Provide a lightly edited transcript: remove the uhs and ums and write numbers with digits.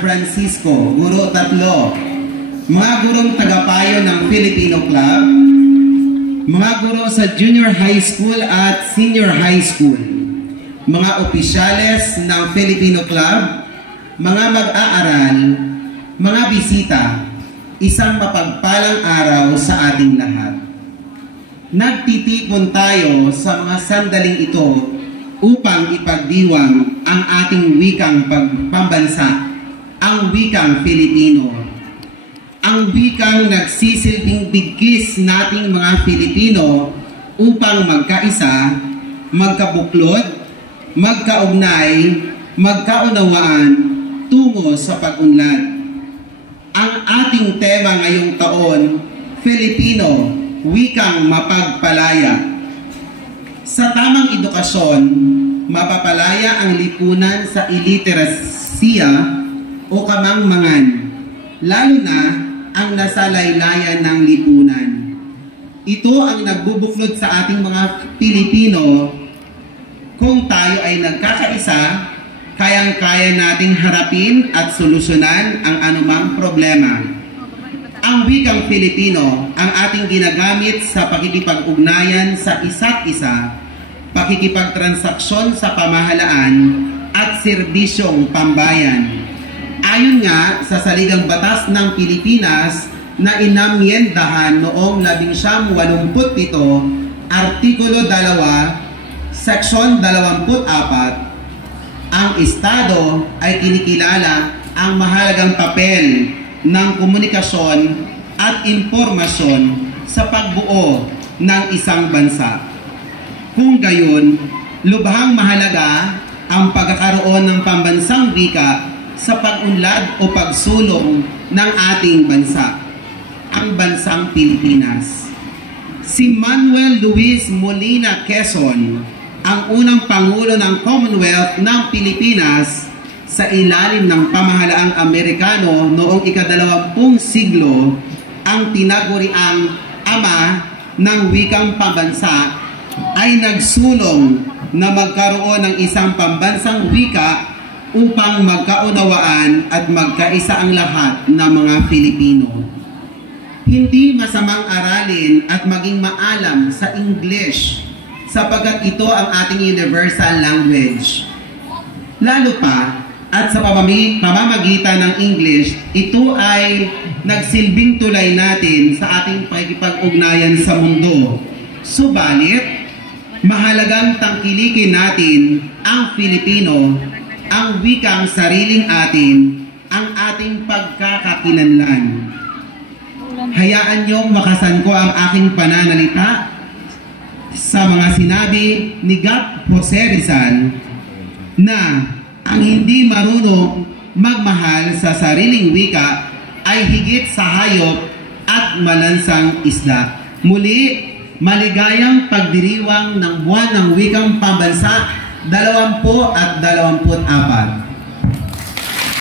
Francisco, Guro 3, mga gurong tagapayo ng Filipino Club, mga guro sa Junior High School at Senior High School, mga opisyales ng Filipino Club, mga mag-aaral, mga bisita, isang mapagpalang araw sa ating lahat. Nagtitipon tayo sa mga sandaling ito upang ipagdiwang ang ating wikang pambansa, ang wikang Filipino. Ang wikang nagsisilbing bigkis nating mga Filipino upang magkaisa, magkabuklod, magkaugnay, magkaunawaan tungo sa pag-unlad. Ang ating tema ngayong taon, Filipino, wikang mapagpalaya. Sa tamang edukasyon, mapapalaya ang lipunan sa iliterasiya o kamangmangan, lalo na ang nasalaylayan ng lipunan. Ito ang nagbubuklod sa ating mga Pilipino. Kung tayo ay nagkakaisa, kayang-kaya nating harapin at solusyonan ang anumang problema. Ang wikang Filipino ang ating ginagamit sa pakikipag-ugnayan sa isa't isa, pakikipagtransaksyon sa pamahalaan at serbisyong pambayan. Ayon nga sa Saligang Batas ng Pilipinas na inamyendahan noong 1987, Artikulo 2, Seksyon 24, ang Estado ay kinikilala ang mahalagang papel ng komunikasyon at impormasyon sa pagbuo ng isang bansa. Kung gayon, lubhang mahalaga ang pagkakaroon ng pambansang wika sa pag-unlad o pagsulong ng ating bansa, ang bansang Pilipinas. Si Manuel Luis Molina Quezon, ang unang Pangulo ng Commonwealth ng Pilipinas sa ilalim ng pamahalaang Amerikano noong ika-20 siglo, ang tinaguriang ama ng wikang pambansa, ay nagsulong na magkaroon ng isang pambansang wika upang magkaunawaan at magkaisa ang lahat ng mga Pilipino. Hindi masamang aralin at maging maalam sa English sapagkat ito ang ating universal language. Lalo pa, at sa pamamagitan ng English, ito ay nagsilbing tulay natin sa ating pakikipag-ugnayan sa mundo. Subalit, mahalagang tangkilikin natin ang Filipino, ang wikang sariling atin, ang ating pagkakakilanlan. Hayaan niyong makasan ko ang aking pananalita sa mga sinabi ni Gap Jose Rizal na ang hindi marunong magmahal sa sariling wika ay higit sa hayop at malansang isda. Muli, maligayang pagdiriwang ng buwan ng wikang pambansa 2024.